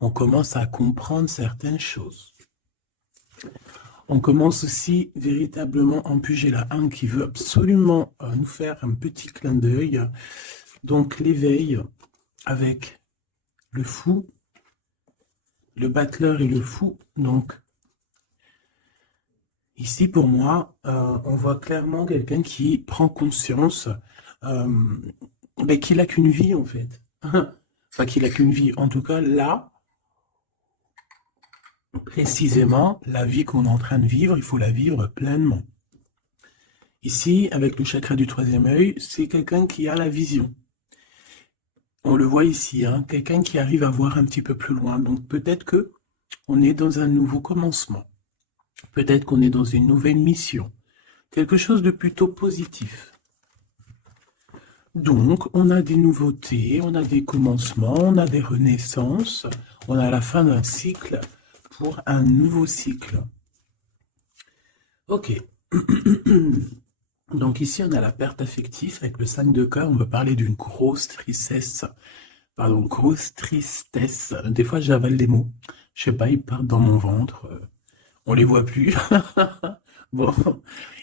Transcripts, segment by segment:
On commence à comprendre certaines choses. On commence aussi véritablement en plus, j'ai la 1 qui veut absolument nous faire un petit clin d'œil. Donc l'éveil avec le fou, le battleur et le fou. Donc ici pour moi, on voit clairement quelqu'un qui prend conscience qu'il n'a qu'une vie en fait. Enfin qu'il n'a qu'une vie. En tout cas là, précisément, la vie qu'on est en train de vivre, il faut la vivre pleinement. Ici, avec le chakra du troisième œil, c'est quelqu'un qui a la vision. On le voit ici, hein, quelqu'un qui arrive à voir un petit peu plus loin. Donc peut-être que on est dans un nouveau commencement. Peut-être qu'on est dans une nouvelle mission. Quelque chose de plutôt positif. Donc, on a des nouveautés, on a des commencements, on a des renaissances, on a la fin d'un cycle pour un nouveau cycle. Ok. Donc ici, on a la perte affective avec le 5 de cœur. On va parler d'une grosse tristesse. Pardon, grosse tristesse. Des fois, j'avale des mots. Je sais pas, ils partent dans mon ventre. On les voit plus. Bon,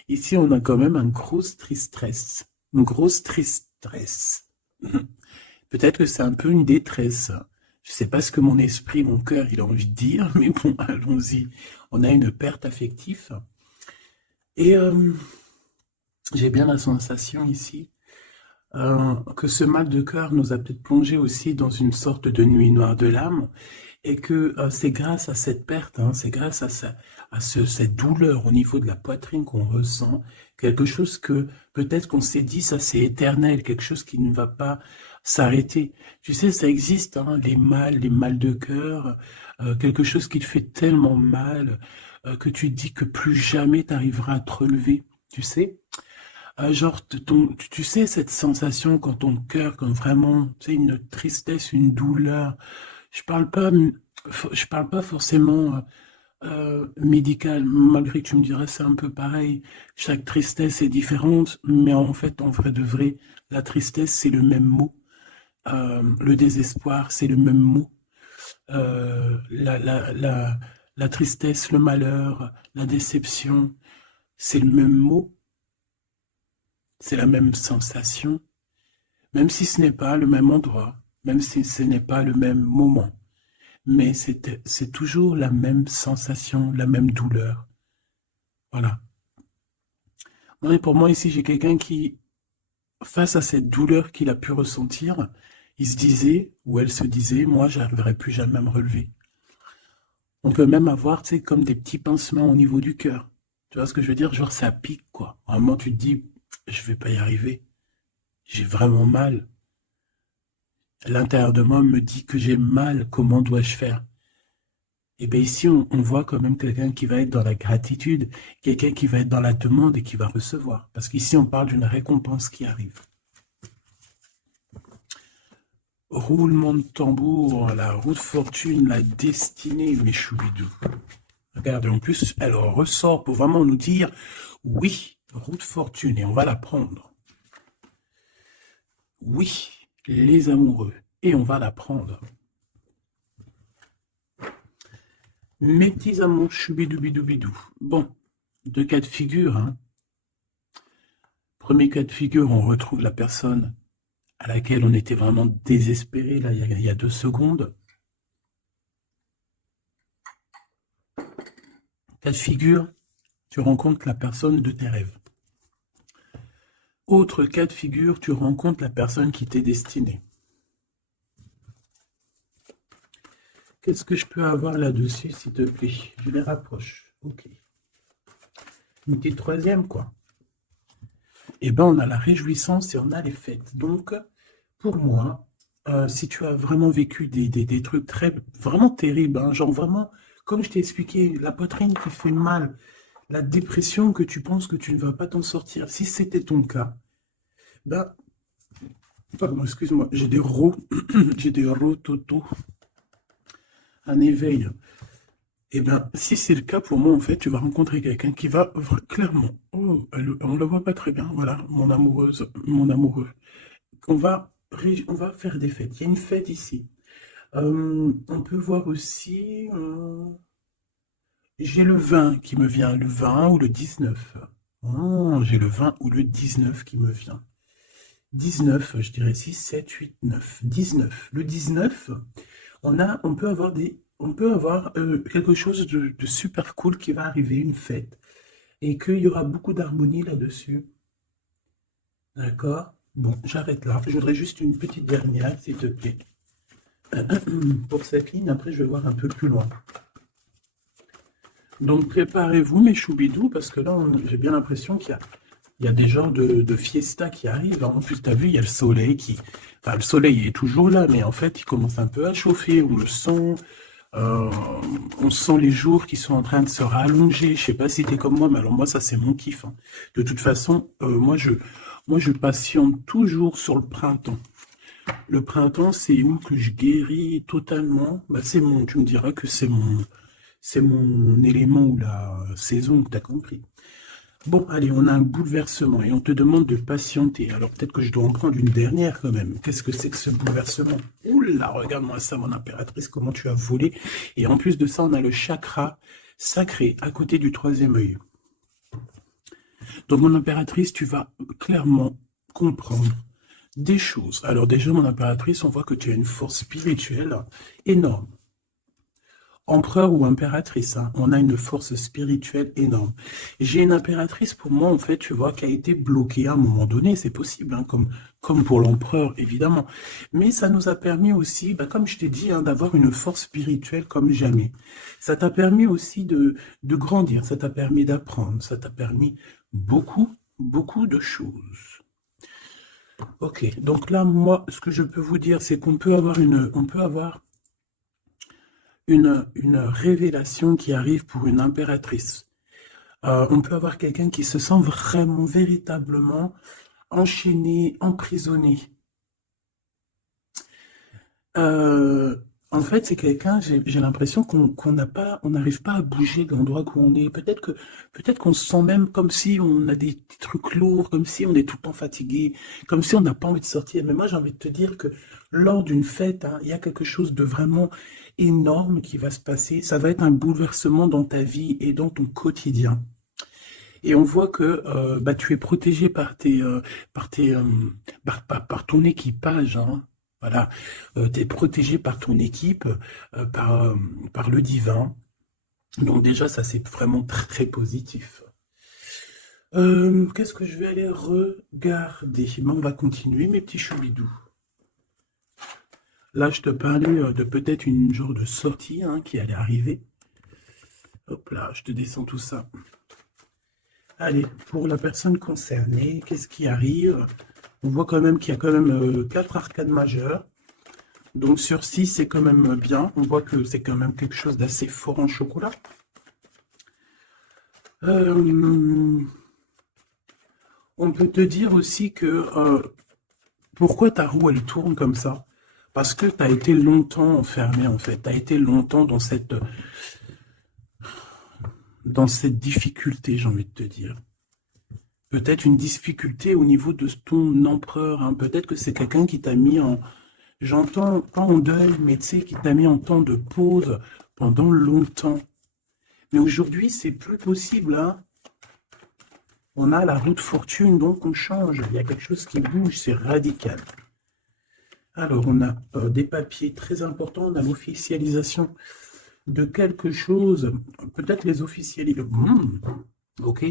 ici, on a quand même un grosse tristesse. Une grosse tristesse. Peut-être que c'est un peu une détresse. Je sais pas ce que mon esprit, mon cœur, il a envie de dire, mais bon, allons-y. On a une perte affective. Et j'ai bien la sensation ici que ce mal de cœur nous a peut-être plongé aussi dans une sorte de nuit noire de l'âme, et que c'est grâce à cette perte, hein, c'est grâce à, cette douleur au niveau de la poitrine qu'on ressent, quelque chose que peut-être qu'on s'est dit, ça c'est éternel, quelque chose qui ne va pas s'arrêter. Tu sais, ça existe, hein, les mal de cœur, quelque chose qui te fait tellement mal que tu te dis que plus jamais tu arriveras à te relever, tu sais. Genre, tu sais, cette sensation quand ton cœur, quand vraiment, tu sais, une tristesse, une douleur. Je parle pas, je parle pas forcément médical, malgré que tu me dirais c'est un peu pareil. Chaque tristesse est différente, mais en fait, en vrai de vrai, la tristesse, c'est le même mot. Le désespoir, c'est le même mot. La tristesse, le malheur, la déception, c'est le même mot. C'est la même sensation, même si ce n'est pas le même endroit, même si ce n'est pas le même moment. Mais c'est toujours la même sensation, la même douleur. Voilà. Non, et pour moi, ici, j'ai quelqu'un qui, face à cette douleur qu'il a pu ressentir, il se disait, ou elle se disait, moi, j'arriverai plus jamais à me relever. On peut même avoir, tu sais, comme des petits pincements au niveau du cœur. Tu vois ce que je veux dire? Genre, ça pique, quoi. À un moment, tu te dis, je vais pas y arriver. J'ai vraiment mal. L'intérieur de moi me dit que j'ai mal, comment dois-je faire? Et bien ici, on voit quand même quelqu'un qui va être dans la gratitude, quelqu'un qui va être dans la demande et qui va recevoir. Parce qu'ici, on parle d'une récompense qui arrive. Roulement de tambour, la roue de fortune, la destinée, mes choubidous. Regardez, en plus, elle ressort pour vraiment nous dire, oui, roue de fortune, et on va la prendre. Oui, les amoureux, et on va la prendre. Mes petits amours, choubidoubidou. Bon, deux cas de figure. Hein. Premier cas de figure, on retrouve la personne à laquelle on était vraiment désespéré, là, il y a 2 secondes. Cas de figure, tu rencontres la personne de tes rêves. Autre cas de figure, tu rencontres la personne qui t'est destinée. Qu'est-ce que je peux avoir là-dessus, s'il te plaît? Je les rapproche. Ok. Une petite troisième, quoi. Eh bien, on a la réjouissance et on a les fêtes. Donc, pour moi, si tu as vraiment vécu des trucs vraiment terribles, hein, genre vraiment, comme je t'ai expliqué, la poitrine qui fait mal, la dépression que tu penses que tu ne vas pas t'en sortir, si c'était ton cas, ben, pardon, excuse-moi, j'ai des j'ai des rototos, un éveil. Eh bien, si c'est le cas pour moi, en fait, tu vas rencontrer quelqu'un qui va clairement, oh, on ne le voit pas très bien, voilà, mon amoureuse, mon amoureux, on va faire des fêtes. Il y a une fête ici. On peut voir aussi... j'ai le 20 qui me vient, le 20 ou le 19. Oh, j'ai le 20 ou le 19 qui me vient. 19, je dirais 6, 7, 8, 9. 19. Le 19, on peut avoir quelque chose de super cool qui va arriver, une fête, et qu'il y aura beaucoup d'harmonie là-dessus. D'accord? Bon, j'arrête là. Je voudrais juste une petite dernière, s'il te plaît. Pour cette ligne, après je vais voir un peu plus loin. Donc préparez-vous mes choubidous, parce que là, j'ai bien l'impression qu'il y a des genres de fiesta qui arrivent. En plus, tu as vu, il y a le soleil qui... Enfin, le soleil est toujours là, mais en fait, il commence un peu à chauffer. Euh, on sent les jours qui sont en train de se rallonger. Je sais pas si tu es comme moi, mais alors moi, ça, c'est mon kiff, hein. De toute façon, moi, je patiente toujours sur le printemps. Le printemps, c'est où que je guéris totalement. Bah, tu me diras que c'est mon élément ou la saison, t'as compris. Bon, allez, on a un bouleversement et on te demande de patienter. Alors peut-être que je dois en prendre une dernière quand même. Qu'est-ce que c'est que ce bouleversement? Oula, regarde-moi ça, mon impératrice, comment tu as volé. Et en plus de ça, on a le chakra sacré à côté du troisième œil. Donc, mon impératrice, tu vas clairement comprendre des choses. Alors déjà, mon impératrice, on voit que tu as une force spirituelle énorme. Empereur ou impératrice, hein, on a une force spirituelle énorme. J'ai une impératrice pour moi, en fait, tu vois, qui a été bloquée à un moment donné, c'est possible, hein, comme pour l'empereur, évidemment. Mais ça nous a permis aussi, bah, comme je t'ai dit, hein, d'avoir une force spirituelle comme jamais. Ça t'a permis aussi de grandir, ça t'a permis d'apprendre, ça t'a permis beaucoup, beaucoup de choses. Ok, donc là, moi, ce que je peux vous dire, c'est qu'on peut avoir une révélation qui arrive pour une impératrice. On peut avoir quelqu'un qui se sent vraiment, véritablement enchaîné, emprisonné. Euh, En fait, c'est quelqu'un, j'ai l'impression on n'arrive pas à bouger de l'endroit où on est. Peut-être qu'on se sent même comme si on a des petits trucs lourds, comme si on est tout le temps fatigué, comme si on n'a pas envie de sortir. Mais moi, j'ai envie de te dire que lors d'une fête, hein, il y a quelque chose de vraiment énorme qui va se passer. Ça va être un bouleversement dans ta vie et dans ton quotidien. Et on voit que bah, tu es protégé par tes, par ton équipage, hein. Voilà, tu es protégé par ton équipe, par le divin. Donc déjà, ça c'est vraiment très positif. Qu'est-ce que je vais aller regarder? Ben, on va continuer, mes petits choubidous. Là, je te parlais de peut-être une genre de sortie, hein, qui allait arriver. Hop là, je te descends tout ça. Allez, pour la personne concernée, qu'est-ce qui arrive? On voit quand même qu'il y a quand même 4 arcades majeures. Donc sur 6, c'est quand même bien. On voit que c'est quand même quelque chose d'assez fort en chocolat. On peut te dire aussi que pourquoi ta roue elle tourne comme ça? Parce que tu as été longtemps enfermé en fait. Tu as été longtemps dans cette difficulté, j'ai envie de te dire. Peut-être une difficulté au niveau de ton empereur, hein. Peut-être que c'est quelqu'un qui t'a mis en, j'entends pas en deuil, mais tu sais, qui t'a mis en temps de pause pendant longtemps. Mais aujourd'hui, c'est plus possible, hein. On a la roue de fortune, donc on change. Il y a quelque chose qui bouge, c'est radical. Alors, on a des papiers très importants, on a l'officialisation de quelque chose. Peut-être les officialisations. Ok.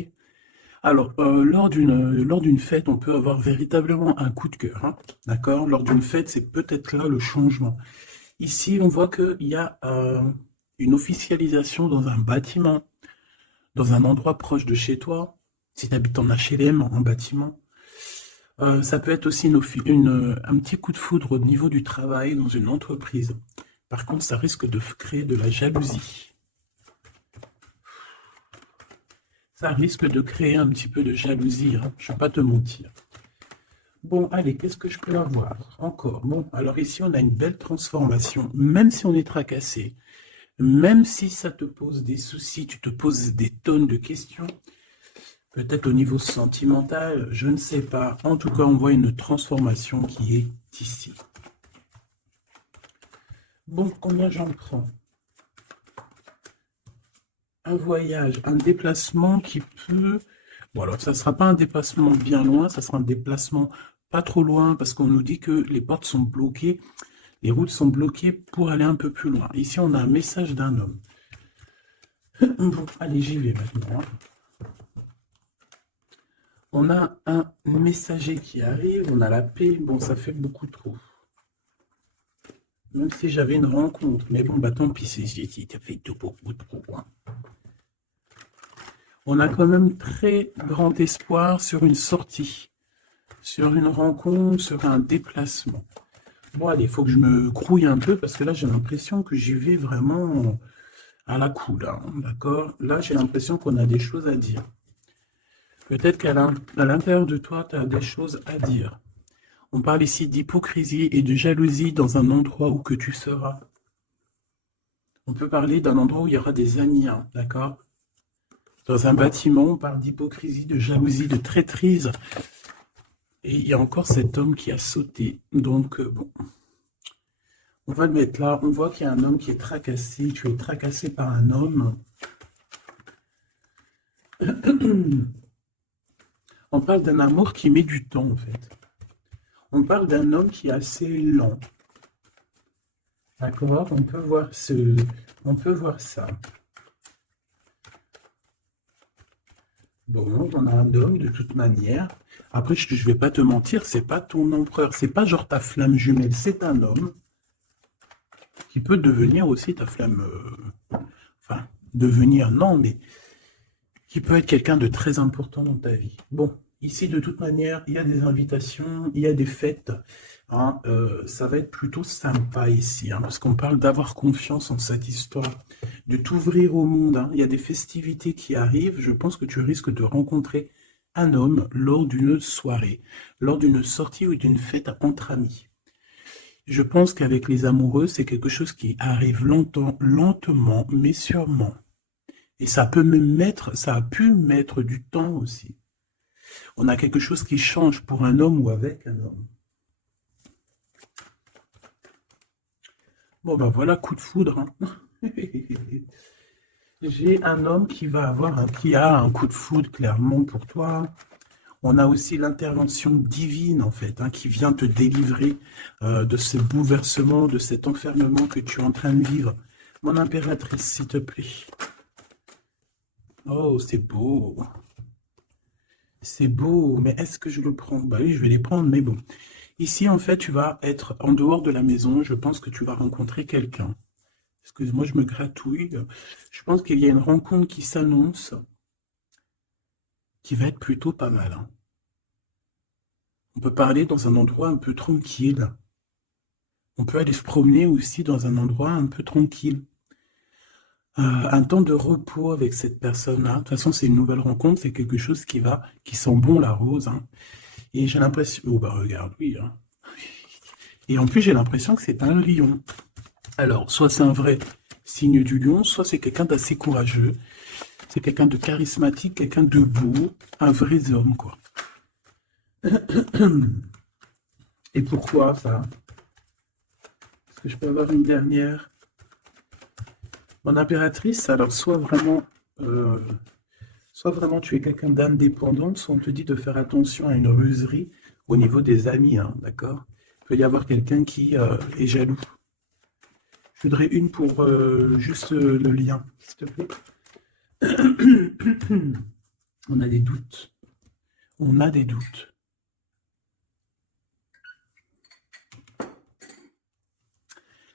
Alors, lors d'une fête, on peut avoir véritablement un coup de cœur, hein. D'accord? Lors d'une fête, c'est peut-être là le changement. Ici, on voit qu'il y a une officialisation dans un bâtiment, dans un endroit proche de chez toi, si tu habites en HLM, en bâtiment. Ça peut être aussi un petit coup de foudre au niveau du travail dans une entreprise. Par contre, ça risque de créer de la jalousie. Ça risque de créer un petit peu de jalousie, hein, je ne vais pas te mentir. Bon, allez, qu'est-ce que je peux avoir encore? Bon, alors ici, on a une belle transformation, même si on est tracassé, même si ça te pose des soucis, tu te poses des tonnes de questions, peut-être au niveau sentimental, je ne sais pas. En tout cas, on voit une transformation qui est ici. Bon, combien j'en prends? Un voyage, un déplacement qui peut... Bon, alors, ça ne sera pas un déplacement bien loin, ça sera un déplacement pas trop loin, parce qu'on nous dit que les portes sont bloquées, les routes sont bloquées pour aller un peu plus loin. Ici, on a un message d'un homme. Bon, allez, j'y vais maintenant. On a un messager qui arrive, on a la paix. Bon, ça fait beaucoup trop. Même si j'avais une rencontre. Mais bon, bah tant pis, ça fait beaucoup trop. Hein. On a quand même très grand espoir sur une sortie, sur une rencontre, sur un déplacement. Bon, allez, il faut que je me grouille un peu parce que là, j'ai l'impression que j'y vais vraiment à la cool. Hein, d'accord? Là, j'ai l'impression qu'on a des choses à dire. Peut-être qu'à l'intérieur de toi, tu as des choses à dire. On parle ici d'hypocrisie et de jalousie dans un endroit où que tu seras. On peut parler d'un endroit où il y aura des amis, hein, d'accord? Dans un bâtiment, on parle d'hypocrisie, de jalousie, de traîtrise. Et il y a encore cet homme qui a sauté. Donc, bon, on va le mettre là. On voit qu'il y a un homme qui est tracassé. Tu es tracassé par un homme. On parle d'un amour qui met du temps, en fait. On parle d'un homme qui est assez lent. D'accord? On peut voir ça. Bon, on a un homme de toute manière. Après, je ne vais pas te mentir, c'est pas ton empereur, c'est pas genre ta flamme jumelle, c'est un homme qui peut devenir aussi ta flamme. Enfin, devenir, non, mais qui peut être quelqu'un de très important dans ta vie. Bon, ici, de toute manière, il y a des invitations, il y a des fêtes. Hein, ça va être plutôt sympa ici, hein, parce qu'on parle d'avoir confiance en cette histoire, de t'ouvrir au monde. Hein. Il y a des festivités qui arrivent. Je pense que tu risques de rencontrer un homme lors d'une soirée, lors d'une sortie ou d'une fête entre amis. Je pense qu'avec les amoureux, c'est quelque chose qui arrive lentement, mais sûrement. Et ça peut ça a pu mettre du temps aussi. On a quelque chose qui change pour un homme ou avec un homme. Bon, ben voilà, coup de foudre. Hein. J'ai un homme qui qui a un coup de foudre clairement pour toi. On a aussi l'intervention divine, en fait, hein, qui vient te délivrer de ce bouleversement, de cet enfermement que tu es en train de vivre. Mon impératrice, s'il te plaît. Oh, c'est beau. C'est beau, mais est-ce que je le prends? Bah oui, je vais les prendre, mais bon. Ici, en fait, tu vas être en dehors de la maison. Je pense que tu vas rencontrer quelqu'un. Excuse-moi, je me gratouille. Je pense qu'il y a une rencontre qui s'annonce, qui va être plutôt pas mal. Hein. On peut parler dans un endroit un peu tranquille. On peut aller se promener aussi dans un endroit un peu tranquille. Un temps de repos avec cette personne-là. De toute façon, c'est une nouvelle rencontre, c'est quelque chose qui sent bon la rose. Hein. Et j'ai l'impression... Oh bah regarde, oui. Hein. Et en plus, j'ai l'impression que c'est un lion. Alors, soit c'est un vrai signe du lion, soit c'est quelqu'un d'assez courageux. C'est quelqu'un de charismatique, quelqu'un de beau, un vrai homme, quoi. Et pourquoi ça? Est-ce que je peux avoir une dernière? Mon impératrice, alors euh, soit vraiment tu es quelqu'un d'indépendant, soit on te dit de faire attention à une ruserie au niveau des amis, hein, d'accord? Il peut y avoir quelqu'un qui est jaloux. Je voudrais une pour juste le lien, s'il te plaît. On a des doutes. On a des doutes.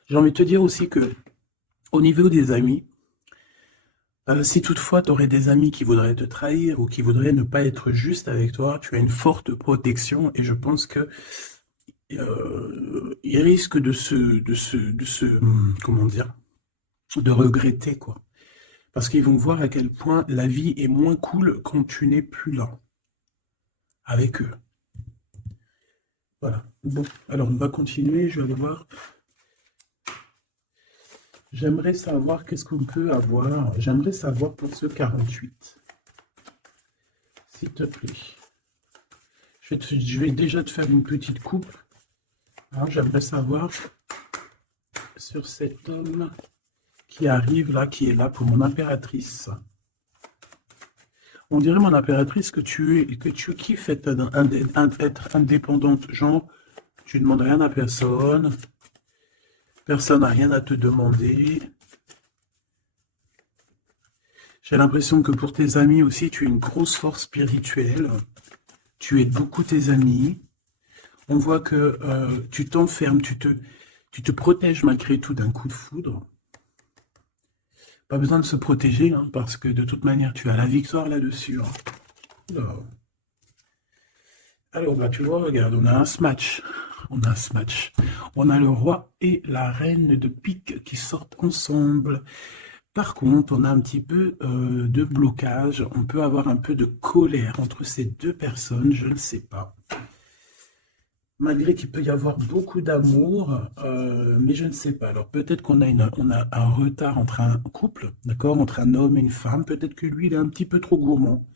J'ai envie de te dire aussi que au niveau des amis, si toutefois tu aurais des amis qui voudraient te trahir ou qui voudraient ne pas être juste avec toi, tu as une forte protection et je pense que ils risquent comment dire, de regretter quoi. Parce qu'ils vont voir à quel point la vie est moins cool quand tu n'es plus là avec eux. Voilà. Bon, alors on va continuer, je vais aller voir. J'aimerais savoir qu'est-ce qu'on peut avoir. J'aimerais savoir pour ce 48. S'il te plaît. Je vais déjà te faire une petite coupe. Hein, j'aimerais savoir sur cet homme qui arrive là, qui est là pour mon impératrice. On dirait, mon impératrice, que tu kiffes être indépendante. Genre, tu ne demandes rien à personne. Personne n'a rien à te demander. J'ai l'impression que pour tes amis aussi, tu as une grosse force spirituelle. Tu aides beaucoup tes amis. On voit que tu t'enfermes, tu te protèges malgré tout d'un coup de foudre. Pas besoin de se protéger, hein, parce que de toute manière, tu as la victoire là-dessus. Hein. Alors, bah, tu vois, regarde, on a un smash. On a un smash. On a le roi et la reine de pique qui sortent ensemble. Par contre, on a un petit peu de blocage. On peut avoir un peu de colère entre ces deux personnes, je ne sais pas. Malgré qu'il peut y avoir beaucoup d'amour, mais je ne sais pas. Alors peut-être qu'on a, on a un retard entre un couple, d'accord, entre un homme et une femme. Peut-être que lui, il est un petit peu trop gourmand.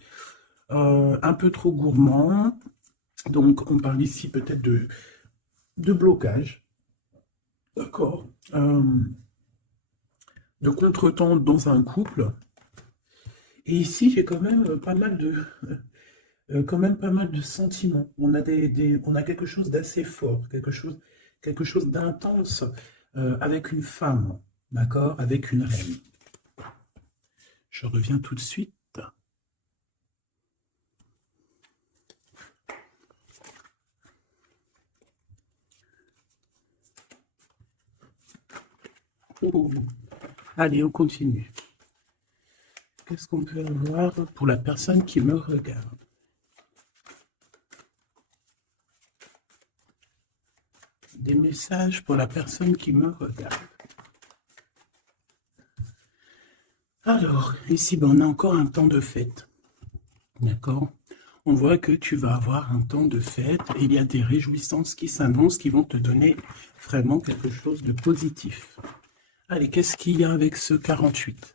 Un peu trop gourmand. Donc on parle ici peut-être de blocage. D'accord. De contretemps dans un couple. Et ici, j'ai quand même pas mal de... quand même pas mal de sentiments. On a, on a quelque chose d'assez fort, quelque chose d'intense avec une femme, d'accord, avec une reine. Je reviens tout de suite. Oh. Allez, on continue. Qu'est-ce qu'on peut avoir pour la personne qui me regarde? Des messages pour la personne qui me regarde. Alors, ici, ben, on a encore un temps de fête. D'accord? On voit que tu vas avoir un temps de fête et il y a des réjouissances qui s'annoncent qui vont te donner vraiment quelque chose de positif. Allez, qu'est-ce qu'il y a avec ce 48?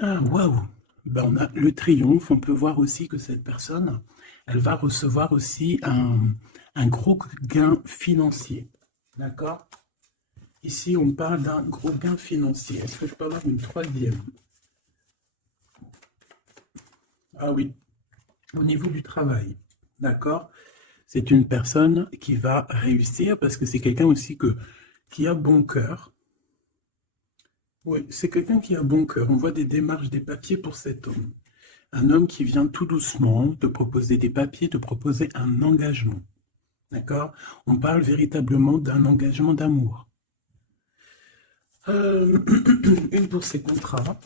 Ah, waouh! Ben, on a le triomphe. On peut voir aussi que cette personne, elle va recevoir aussi un gros gain financier. D'accord? Ici, on parle d'un gros gain financier. Est-ce que je peux avoir une troisième? Ah oui, au niveau du travail. D'accord? C'est une personne qui va réussir parce que c'est quelqu'un aussi qui a bon cœur. Oui, c'est quelqu'un qui a bon cœur. On voit des démarches, des papiers pour cet homme. Un homme qui vient tout doucement te proposer des papiers, te proposer un engagement. D'accord? On parle véritablement d'un engagement d'amour. Une pour ses contrats.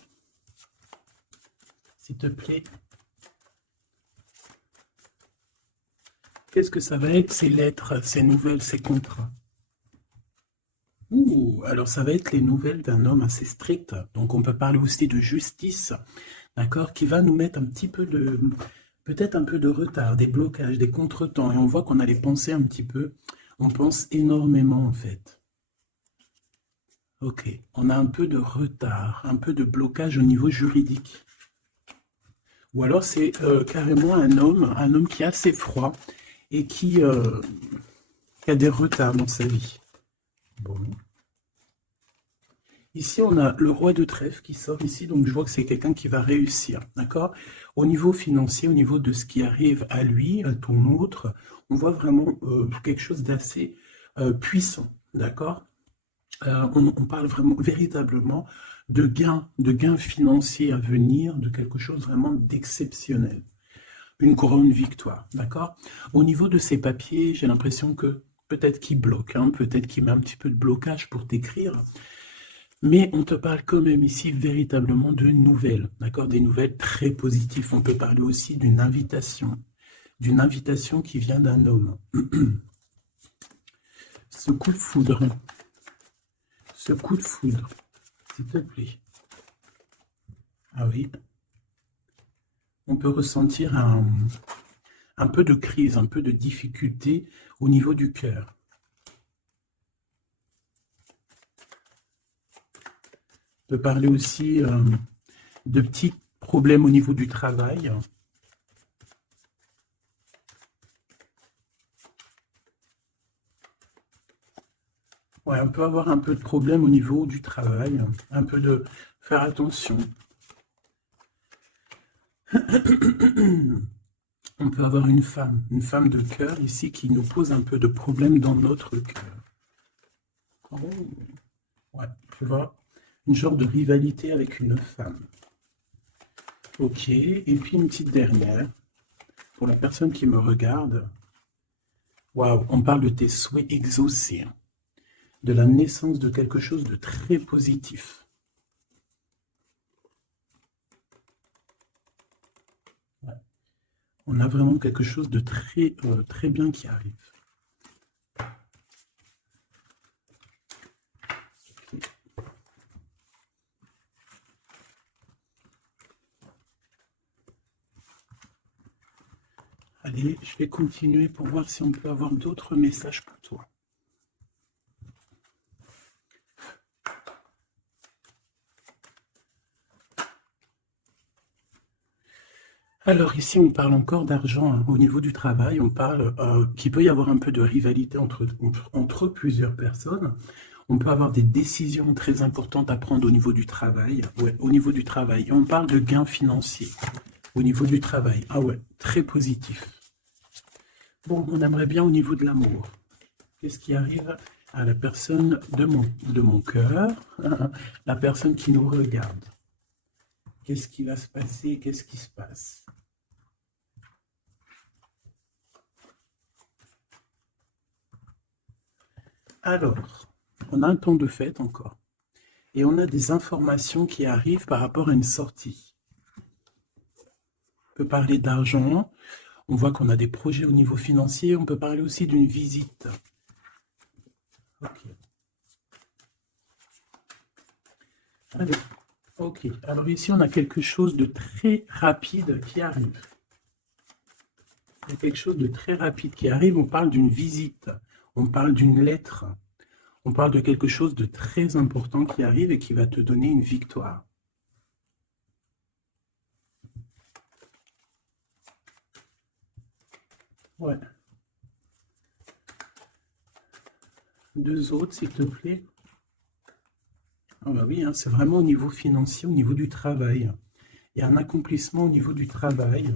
S'il te plaît. Qu'est-ce que ça va être, ces lettres, ces nouvelles, ces contrats? Ouh, alors ça va être les nouvelles d'un homme assez strict. Donc on peut parler aussi de justice, d'accord, qui va nous mettre un petit peu de, peut-être un peu de retard, des blocages, des contretemps. Et on voit qu'on a les pensées un petit peu. On pense énormément en fait. Ok, on a un peu de retard, un peu de blocage au niveau juridique. Ou alors c'est carrément un homme qui est assez froid et qui a des retards dans sa vie. Bon. Ici, on a le roi de trèfle qui sort ici, donc je vois que c'est quelqu'un qui va réussir, d'accord? Au niveau financier, au niveau de ce qui arrive à lui, à ton autre, on voit vraiment quelque chose d'assez puissant, d'accord? On parle vraiment, véritablement de gains financiers à venir, de quelque chose vraiment d'exceptionnel. Une grande victoire, d'accord? Au niveau de ces papiers, j'ai l'impression que peut-être qu'il bloque, hein, peut-être qu'il met un petit peu de blocage pour t'écrire, mais on te parle quand même ici véritablement de nouvelles, d'accord? Des nouvelles très positives. On peut parler aussi d'une invitation qui vient d'un homme. Ce coup de foudre, s'il te plaît. Ah oui, on peut ressentir un peu de crise, un peu de difficulté au niveau du cœur. On peut parler aussi de petits problèmes au niveau du travail. Ouais, on peut avoir un peu de problème au niveau du travail, un peu de faire attention. On peut avoir une femme de cœur ici qui nous pose un peu de problème dans notre cœur. Oh, ouais, tu vois, une genre de rivalité avec une femme. Ok, et puis une petite dernière, pour la personne qui me regarde. Waouh, on parle de tes souhaits exaucés, de la naissance de quelque chose de très positif. Ouais. On a vraiment quelque chose de très, très bien qui arrive. Allez, je vais continuer pour voir si on peut avoir d'autres messages pour toi. Alors ici, on parle encore d'argent, hein. Au niveau du travail, on parle qu'il peut y avoir un peu de rivalité entre plusieurs personnes. On peut avoir des décisions très importantes à prendre au niveau du travail. Ouais, au niveau du travail. Et on parle de gains financiers au niveau du travail. Ah ouais, très positif. Bon, on aimerait bien au niveau de l'amour. Qu'est-ce qui arrive à la personne de mon cœur, la personne qui nous regarde? Qu'est-ce qui va se passer? Qu'est-ce qui se passe? Alors, on a un temps de fête encore. Et on a des informations qui arrivent par rapport à une sortie. On peut parler d'argent. On voit qu'on a des projets au niveau financier. On peut parler aussi d'une visite. Ok. Allez. Ok. Alors ici, on a quelque chose de très rapide qui arrive. Il y a quelque chose de très rapide qui arrive. On parle d'une visite. On parle d'une lettre. On parle de quelque chose de très important qui arrive et qui va te donner une victoire. Ouais. Deux autres, s'il te plaît. Ah bah oui, hein, c'est vraiment au niveau financier, au niveau du travail. Il y a un accomplissement au niveau du travail,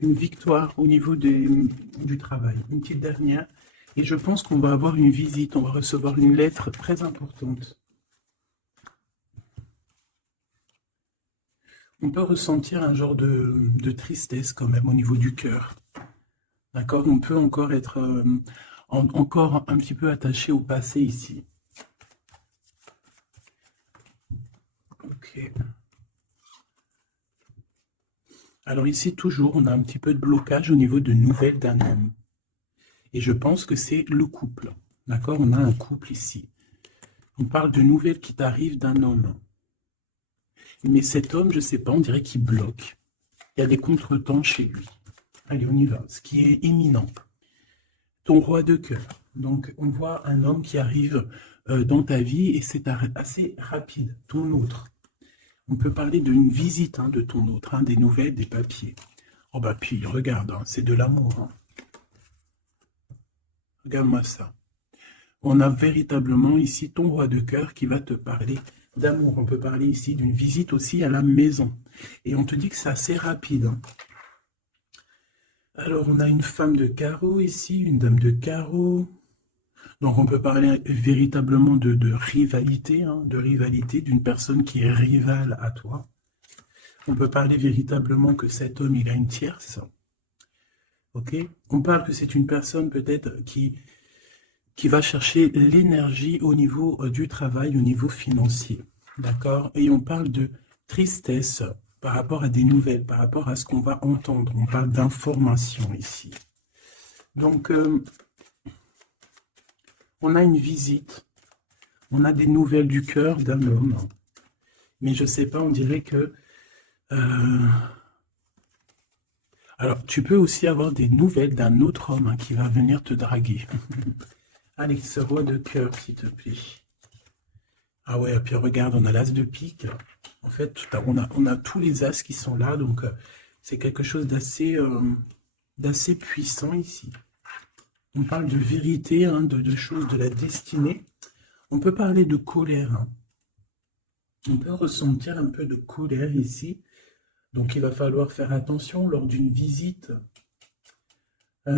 une victoire au niveau du travail. Une petite dernière. Et je pense qu'on va avoir une visite, on va recevoir une lettre très importante. On peut ressentir un genre de tristesse quand même au niveau du cœur. D'accord? On peut encore être encore un petit peu attaché au passé ici. Ok. Alors ici, toujours, on a un petit peu de blocage au niveau de nouvelles d'un homme. Et je pense que c'est le couple. D'accord? On a un couple ici. On parle de nouvelles qui t'arrivent d'un homme. Mais cet homme, je ne sais pas, on dirait qu'il bloque. Il y a des contretemps chez lui. Allez, on y va. Ce qui est imminent. Ton roi de cœur. Donc, on voit un homme qui arrive dans ta vie et c'est assez rapide. Ton autre. On peut parler d'une visite de ton autre, des nouvelles, des papiers. Oh bah puis, regarde, c'est de l'amour. Regarde-moi ça. On a véritablement ici ton roi de cœur qui va te parler d'amour. On peut parler ici d'une visite aussi à la maison. Et on te dit que c'est assez rapide. Alors, on a une femme de carreau ici, une dame de carreau. Donc, on peut parler véritablement de rivalité, de rivalité d'une personne qui est rivale à toi. On peut parler véritablement que cet homme, il a une tierce. Ok? On parle que c'est une personne peut-être qui va chercher l'énergie au niveau du travail, au niveau financier. D'accord? Et on parle de tristesse par rapport à des nouvelles, par rapport à ce qu'on va entendre. On parle d'information ici. Donc, on a une visite, on a des nouvelles du cœur d'un homme. Mais je ne sais pas, on dirait que... Alors, tu peux aussi avoir des nouvelles d'un autre homme qui va venir te draguer. Allez, ce roi de cœur, s'il te plaît. Ah ouais, et puis regarde, on a l'as de pique. En fait, on a tous les as qui sont là, donc c'est quelque chose d'assez puissant ici. On parle de vérité, hein, de choses de la destinée. On peut parler de colère, hein. On peut ressentir un peu de colère ici. Donc il va falloir faire attention lors d'une visite. Ouais.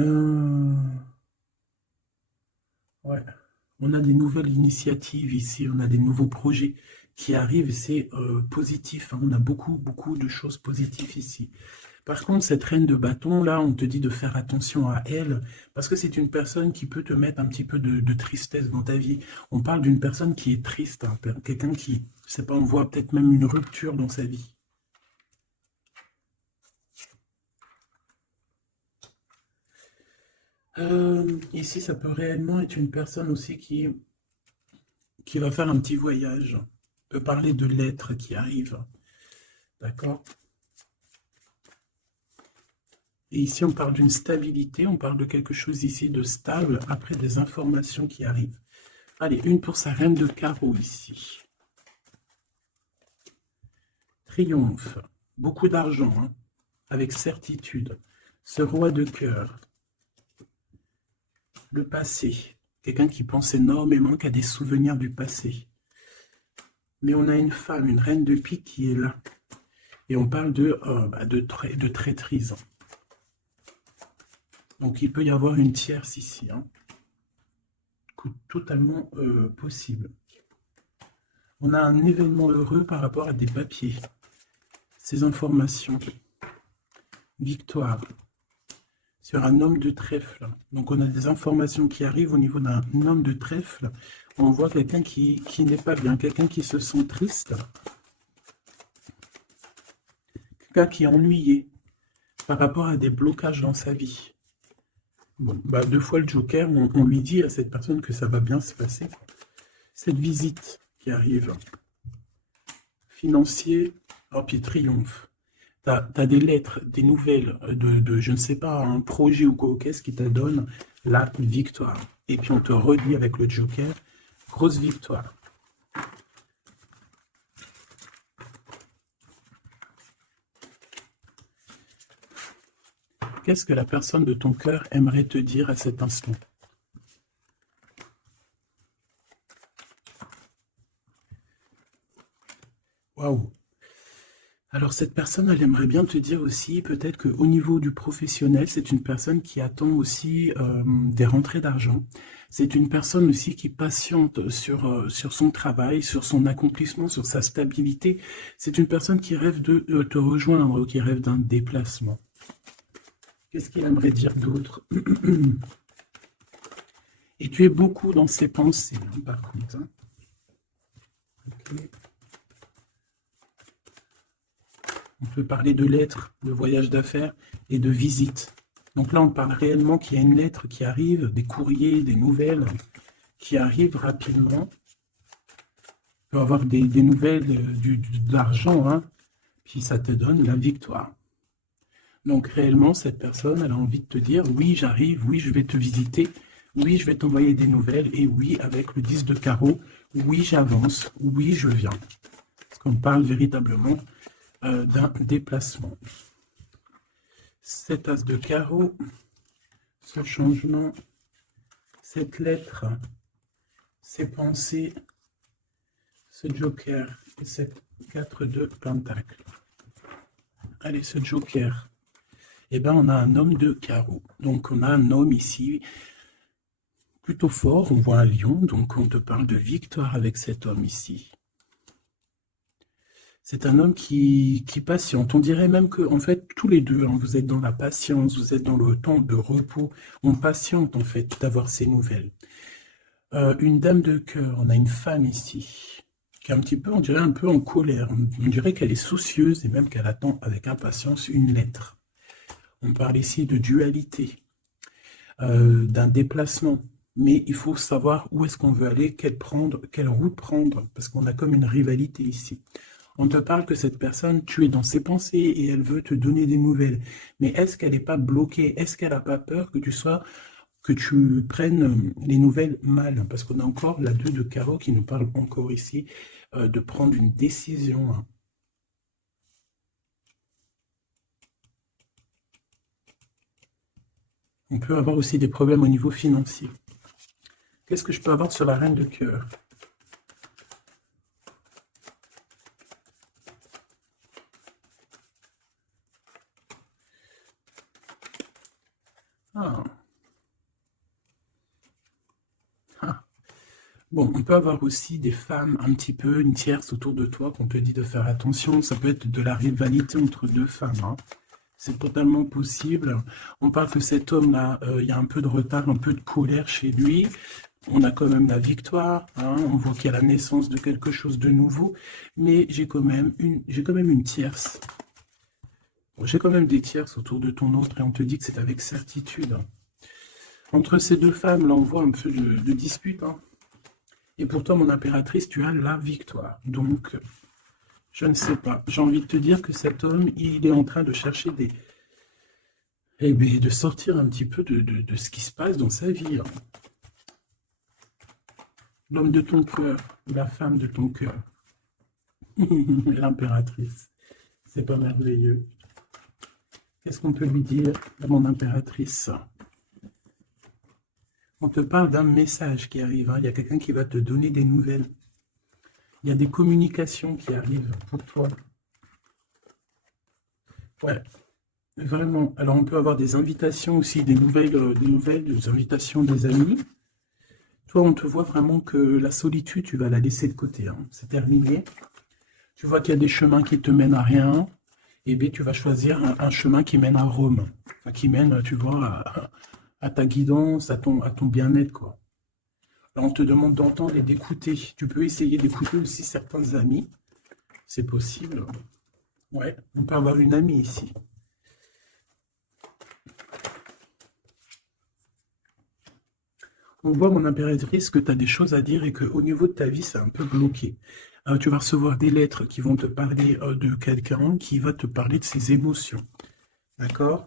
On a des nouvelles initiatives ici, on a des nouveaux projets qui arrivent et c'est positif, hein. On a beaucoup, beaucoup de choses positives ici. Par contre, cette reine de bâton, là, on te dit de faire attention à elle, parce que c'est une personne qui peut te mettre un petit peu de tristesse dans ta vie. On parle d'une personne qui est triste, hein, quelqu'un qui, je sais pas, on voit peut-être même une rupture dans sa vie. Ici, ça peut réellement être une personne aussi qui va faire un petit voyage. On peut parler de lettres qui arrivent. D'accord? Et ici, on parle d'une stabilité, on parle de quelque chose ici de stable après des informations qui arrivent. Allez, une pour sa reine de carreau ici. Triomphe. Beaucoup d'argent, hein, avec certitude. Ce roi de cœur. Le passé. Quelqu'un qui pense énormément, qui a des souvenirs du passé. Mais on a une femme, une reine de pique qui est là. Et on parle de traîtrise. Donc il peut y avoir une tierce ici. Hein. Totalement possible. On a un événement heureux par rapport à des papiers. Ces informations. Victoire. Sur un homme de trèfle. Donc on a des informations qui arrivent au niveau d'un homme de trèfle. On voit quelqu'un qui n'est pas bien, quelqu'un qui se sent triste. Quelqu'un qui est ennuyé par rapport à des blocages dans sa vie. Bon, bah, deux fois le Joker, on lui dit à cette personne que ça va bien se passer. Cette visite qui arrive. Financier, oh, puis triomphe. Tu as des lettres, des nouvelles de je ne sais pas, un projet ou quoi, qu'est-ce qui te donne la victoire. Et puis on te redit avec le Joker, grosse victoire. Qu'est-ce que la personne de ton cœur aimerait te dire à cet instant? Waouh! Alors cette personne, elle aimerait bien te dire aussi, peut-être qu'au niveau du professionnel, c'est une personne qui attend aussi des rentrées d'argent. C'est une personne aussi qui patiente sur son travail, sur son accomplissement, sur sa stabilité. C'est une personne qui rêve de te rejoindre, qui rêve d'un déplacement. Qu'est-ce qu'il aimerait dire d'autre? Et tu es beaucoup dans ses pensées, hein, par contre. Hein. Okay. On peut parler de lettres, de voyage d'affaires et de visites. Donc là, on parle réellement qu'il y a une lettre qui arrive, des courriers, des nouvelles qui arrivent rapidement. On peut avoir des nouvelles de l'argent, hein, puis ça te donne la victoire. Donc réellement, cette personne, elle a envie de te dire, oui, j'arrive, oui, je vais te visiter, oui, je vais t'envoyer des nouvelles, et oui, avec le 10 de carreau, oui, j'avance, oui, je viens. Parce qu'on parle véritablement d'un déplacement. Cet as de carreau, ce changement, cette lettre, ces pensées, ce joker et cette 4 de pentacle. Allez, ce joker. Eh bien, on a un homme de carreau. Donc, on a un homme ici plutôt fort. On voit un lion, donc on te parle de victoire avec cet homme ici. C'est un homme qui patiente. On dirait même que, en fait, tous les deux, hein, vous êtes dans la patience, vous êtes dans le temps de repos. On patiente, en fait, d'avoir ces nouvelles. Une dame de cœur, on a une femme ici, qui est un petit peu, on dirait un peu en colère. On dirait qu'elle est soucieuse et même qu'elle attend avec impatience une lettre. On parle ici de dualité, d'un déplacement. Mais il faut savoir où est-ce qu'on veut aller, quelle route prendre, parce qu'on a comme une rivalité ici. On te parle que cette personne, tu es dans ses pensées et elle veut te donner des nouvelles. Mais est-ce qu'elle n'est pas bloquée? Est-ce qu'elle n'a pas peur que tu prennes les nouvelles mal? Parce qu'on a encore la 2 de carreau qui nous parle encore ici de prendre une décision. Hein. On peut avoir aussi des problèmes au niveau financier. Qu'est-ce que je peux avoir sur la reine de cœur? Ah. Ah. Bon, on peut avoir aussi des femmes un petit peu, une tierce autour de toi qu'on te dit de faire attention. Ça peut être de la rivalité entre deux femmes, hein. C'est totalement possible. On parle que cet homme-là, il y a un peu de retard, un peu de colère chez lui. On a quand même la victoire, hein. On voit qu'il y a la naissance de quelque chose de nouveau. Mais j'ai quand même une tierce. J'ai quand même des tierces autour de ton autre et on te dit que c'est avec certitude. Entre ces deux femmes, là, on voit un peu de dispute, hein. Et pour toi, mon impératrice, tu as la victoire. Donc, je ne sais pas. J'ai envie de te dire que cet homme, il est en train de chercher des... Eh bien, de sortir un petit peu de ce qui se passe dans sa vie, hein. L'homme de ton cœur, la femme de ton cœur. L'impératrice. C'est pas merveilleux. Qu'est-ce qu'on peut lui dire à mon impératrice? On te parle d'un message qui arrive, hein. Il y a quelqu'un qui va te donner des nouvelles. Il y a des communications qui arrivent pour toi. Ouais, vraiment. Alors, on peut avoir des invitations aussi, des invitations des amis. Toi, on te voit vraiment que la solitude, tu vas la laisser de côté, hein. C'est terminé. Tu vois qu'il y a des chemins qui te mènent à rien. Et bien, tu vas choisir un chemin qui mène à Rome. Enfin, qui mène, tu vois, à ta guidance, à ton bien-être, quoi. Là, on te demande d'entendre et d'écouter. Tu peux essayer d'écouter aussi certains amis. C'est possible. Ouais, on peut avoir une amie ici. On voit, mon impératrice, que tu as des choses à dire et qu'au niveau de ta vie, c'est un peu bloqué. Tu vas recevoir des lettres qui vont te parler de quelqu'un qui va te parler de ses émotions. D'accord?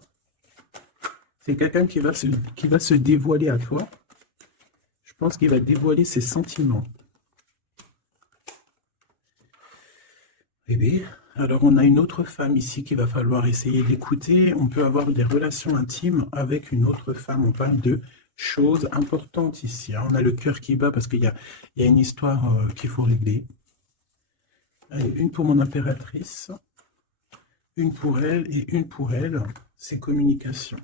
C'est quelqu'un qui va se dévoiler à toi. Je pense qu'il va dévoiler ses sentiments. Eh bien, alors on a une autre femme ici qu'il va falloir essayer d'écouter. On peut avoir des relations intimes avec une autre femme. On parle de choses importantes ici, hein. On a le cœur qui bat parce qu'il y a une histoire qu'il faut régler. Allez, une pour mon impératrice, une pour elle et une pour elle. C'est communication.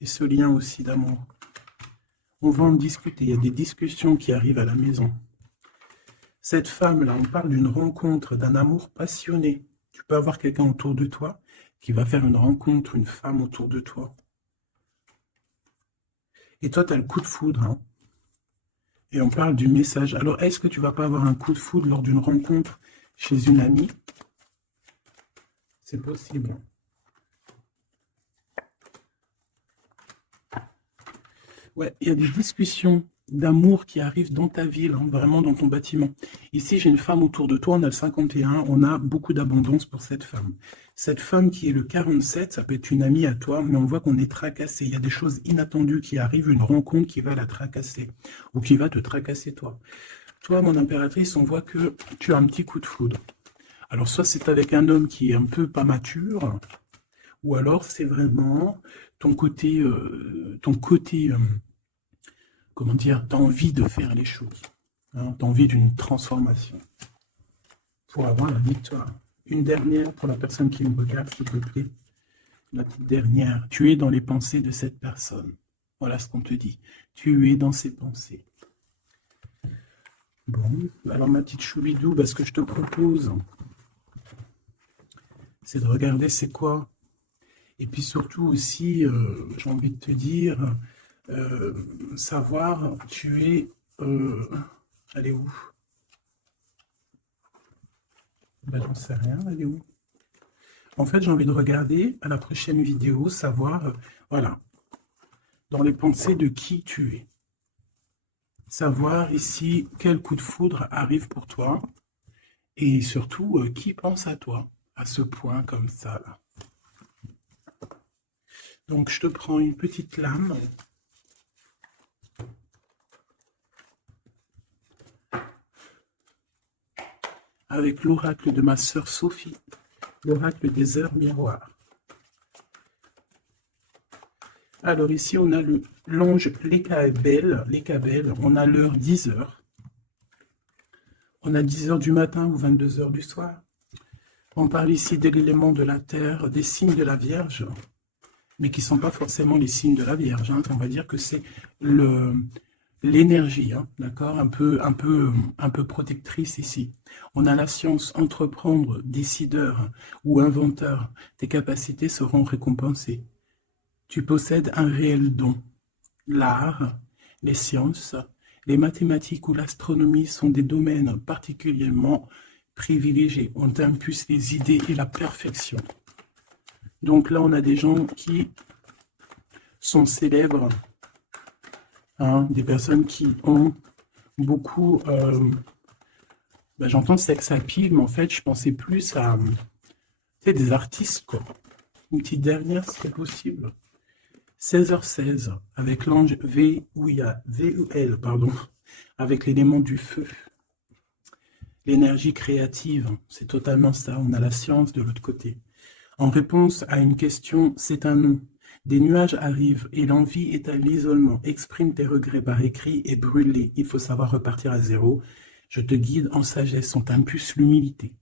Et ce lien aussi d'amour. On va en discuter. Il y a des discussions qui arrivent à la maison. Cette femme-là, on parle d'une rencontre, d'un amour passionné. Tu peux avoir quelqu'un autour de toi qui va faire une rencontre, une femme autour de toi. Et toi, tu as le coup de foudre, hein. Et on parle du message. Alors, est-ce que tu vas pas avoir un coup de foudre lors d'une rencontre chez une amie? C'est possible. Ouais, il y a des discussions d'amour qui arrivent dans ta ville, hein, vraiment dans ton bâtiment. Ici, j'ai une femme autour de toi, on a le 51, on a beaucoup d'abondance pour cette femme. Cette femme qui est le 47, ça peut être une amie à toi, mais on voit qu'on est tracassé. Il y a des choses inattendues qui arrivent, une rencontre qui va la tracasser, ou qui va te tracasser toi. Toi, mon impératrice, on voit que tu as un petit coup de foudre. Alors, soit c'est avec un homme qui est un peu pas mature, ou alors c'est vraiment ton côté, comment dire, tu as envie de faire les choses, hein, tu as envie d'une transformation pour avoir la victoire. Une dernière pour la personne qui me regarde, s'il te plaît. La petite dernière. Tu es dans les pensées de cette personne. Voilà ce qu'on te dit. Tu es dans ses pensées. Bon, alors ma petite choubidou, ce que je te propose, c'est de regarder c'est quoi. Et puis surtout aussi, j'ai envie de te dire, savoir, tu es... elle est où? J'en sais rien, elle est où? En fait, j'ai envie de regarder à la prochaine vidéo, savoir, voilà, dans les pensées de qui tu es. Savoir ici quel coup de foudre arrive pour toi. Et surtout, qui pense à toi, à ce point comme ça, là. Donc, je te prends une petite lame. Avec l'oracle de ma sœur Sophie, l'oracle des heures miroirs. Alors ici, on a l'ange Lekabel, on a l'heure 10 heures. On a 10 heures du matin ou 22 heures du soir. On parle ici de l'élément de la terre, des signes de la Vierge, mais qui ne sont pas forcément les signes de la Vierge. Hein. On va dire que c'est l'énergie, hein, d'accord, un peu protectrice ici. On a la science, entreprendre, décideur ou inventeur. Tes capacités seront récompensées. Tu possèdes un réel don. L'art, les sciences, les mathématiques ou l'astronomie sont des domaines particulièrement privilégiés. On t'impulse les idées et la perfection. Donc là, on a des gens qui sont célèbres, hein, des personnes qui ont beaucoup... j'entends sex appeal, mais en fait, je pensais plus à des artistes, quoi. Une petite dernière, si c'est possible. 16h16, avec l'ange VUL, pardon, avec l'élément du feu. L'énergie créative, c'est totalement ça. On a la science de l'autre côté. En réponse à une question, c'est un non. Des nuages arrivent et l'envie est à l'isolement. Exprime tes regrets par écrit et brûle-les. Il faut savoir repartir à zéro. Je te guide en sagesse, on t'impulse l'humilité.